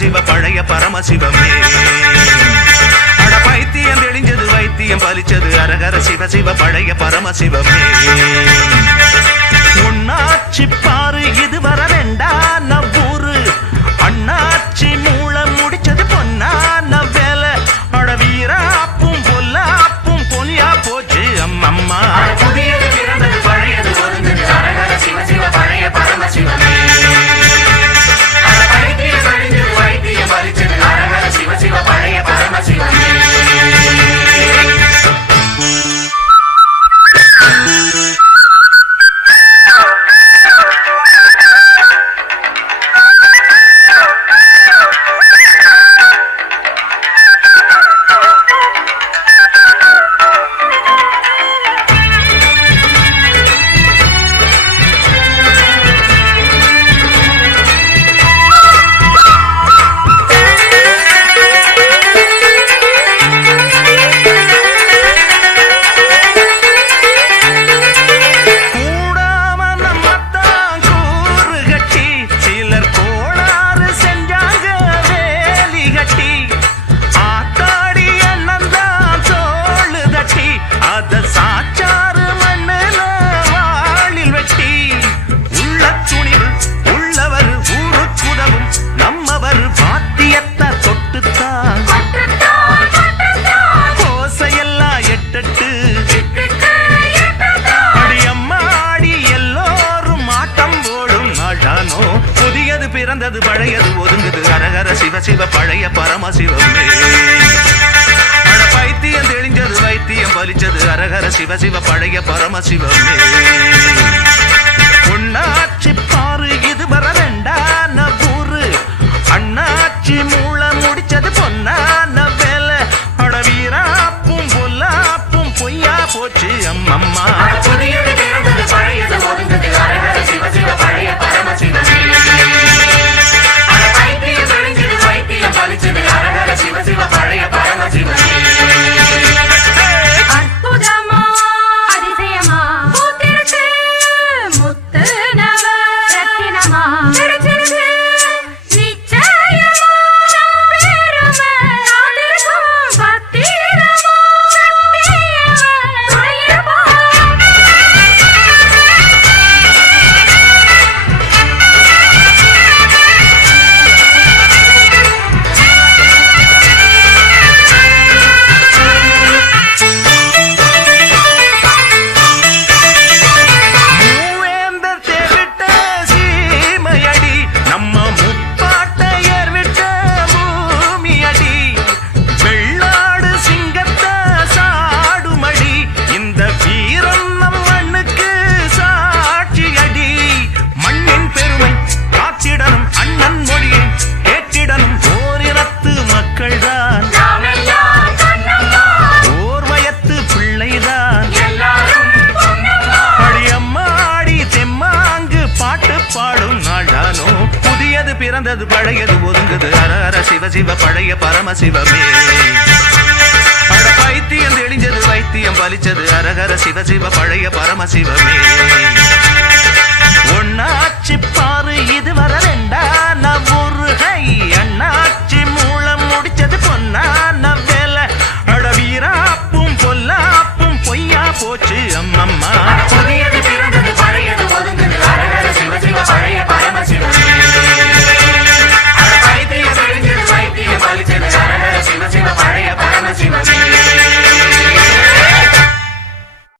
சிவ பழைய பரமசிவமே. அட பைத்தியம் தெளிஞ்சது வைத்தியம் பலிச்சது அரகர சிவ சிவ பழைய பரமசிவமே. உன்னாச்சி பாரு இது வர வேண்டாம் நவ்வூரு அண்ணாச்சி மூளை முடிச்சது பொன்னான வேலை. அட வீராப்பும் பொல்லாப்பும் பொலியா போச்சு அம்மம்மா. புதியது பிறந்தது பழையது ஒதுங்குது அரகர சிவ சிவ பழைய பரமசிவமே. அட பைத்தியம் தெளிஞ்சது வைத்தியம் பலிச்சது அரகர சிவ சிவ பழைய பரமசிவமே. பிறந்தது பழையது ஒதுங்குது அரகர சிவ சிவ பழைய பரமசிவமே. அட பைத்தியம் தெளிஞ்சது வைத்தியம் பலிச்சது அரகர சிவ சிவ பழைய பரமசிவமே. பொன்னாச்சி பாரு இது வர வேண்டான ஊரு அண்ணாச்சி மூளை முடிச்சது பொன்னான வேலை. அட வீராப்பும் பொல்லாப்பும் பொய்யா போச்சு அம்மம்மா. புதியது பிறந்தது பழையது ஒதுங்குது அரகர சிவ சிவ பழைய பரமசிவமே. சிவ சிவ பழைய பரமசிவமே. அற்புதமா அதிசயமா பூத்திருக்கு முத்து நவ ரத்தினமா கிடைச்சிருக்கு நிச்சயமா பெருமை காத்திருக்கும் பத்திரமா சத்தியமா துணையிருப்பா. பிறந்தது பழையது ஒதுங்குது அரகர சிவ சிவ பழைய பரமசிவமே. அட பைத்தியம் தெளிஞ்சது வைத்தியம் பலிச்சது அரகர சிவ சிவ பழைய பரமசிவமே. ஒன்னாச்சி பாரு இது வர வேண்டாம் நவ்வூரு அண்ணா